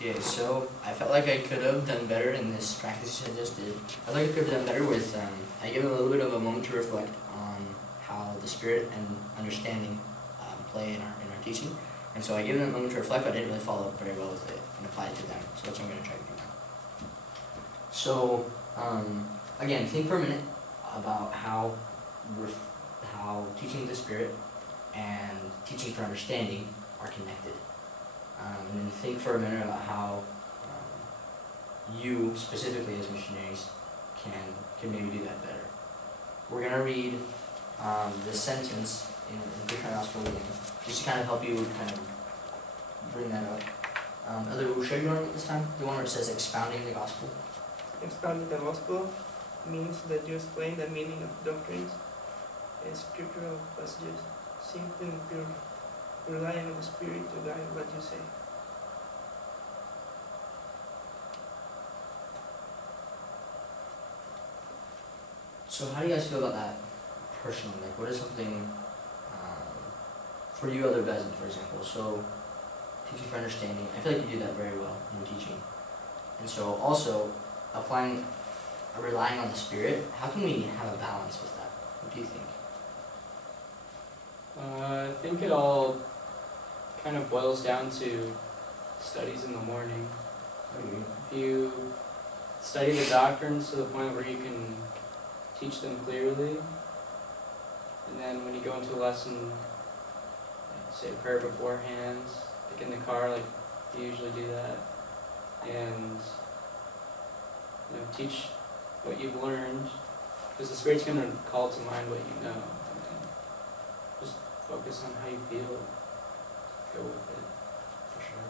Okay, so I felt like I could have done better in this practice I just did. I felt like I could have done better with, I gave it a little bit of a moment to reflect on how the spirit and understanding play in our teaching. And so I gave them a moment to reflect, but I didn't really follow up very well with it and apply it to them. So that's what I'm going to try to do now. So, again, think for a minute about how teaching the spirit and teaching for understanding are connected. And then think for a minute about how you, specifically as missionaries, can maybe do that better. We're going to read this sentence in the Good Gospel again, just to kind of help you kind of bring that up. Should I go on it this time? The one where it says expounding the gospel? Expounding the gospel means that you explain the meaning of doctrines and scriptural passages, simply and pure, relying on the Spirit to guide what you say. So how do you guys feel about that personally? Like, what is something for you, other Bezin, for example? So teaching for understanding, I feel like you do that very well in your teaching. And so also applying, relying on the Spirit, how can we have a balance with that? What do you think? I think it all kind of boils down to studies in the morning. If you study the doctrines to the point where you can teach them clearly, and then when you go into a lesson, like say a prayer beforehand, like in the car, like you usually do that, and teach what you've learned, because the Spirit's going to call to mind what you know. Just focus on how you feel, go with it. For sure.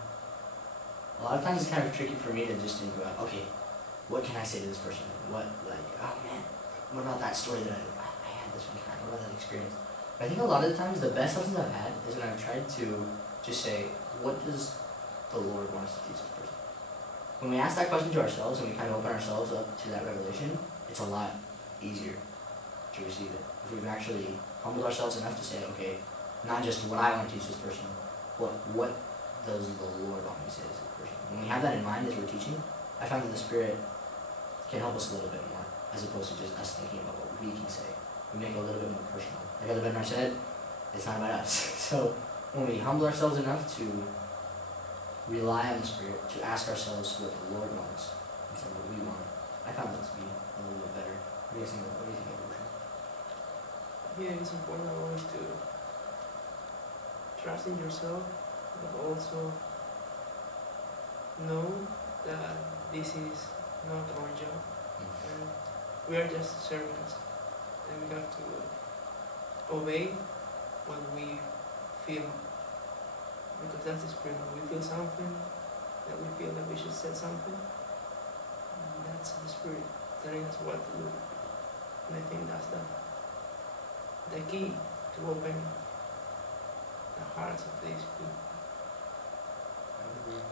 A lot of times it's kind of tricky for me to just think about, okay, what can I say to this person? Oh man, what about that story that I had this one time? What about that experience? But I think a lot of the times the best lessons I've had is when I've tried to just say, what does the Lord want us to teach this person? When we ask that question to ourselves and we kind of open ourselves up to that revelation, it's a lot easier to receive it. If we've actually humbled ourselves enough to say, okay, not just what I want to teach this person, what does the Lord want me to say to this person? When we have that in mind as we're teaching, I find that the Spirit can help us a little bit more, as opposed to just us thinking about what we can say. We make it a little bit more personal. Like Brother Bednar said, it's not about us. So when we humble ourselves enough to rely on the Spirit, to ask ourselves what the Lord wants instead of what we want, I found that to be a little bit better. What do you think of Lucian? Yeah, it's important always to trust in yourself, but also know that this is not our job. And we are just servants, and we have to obey what we feel, because that's the Spirit. When we feel something, that we feel that we should say something, and that's the Spirit telling us what to do. And I think that's the key to open the hearts of these people. I would agree.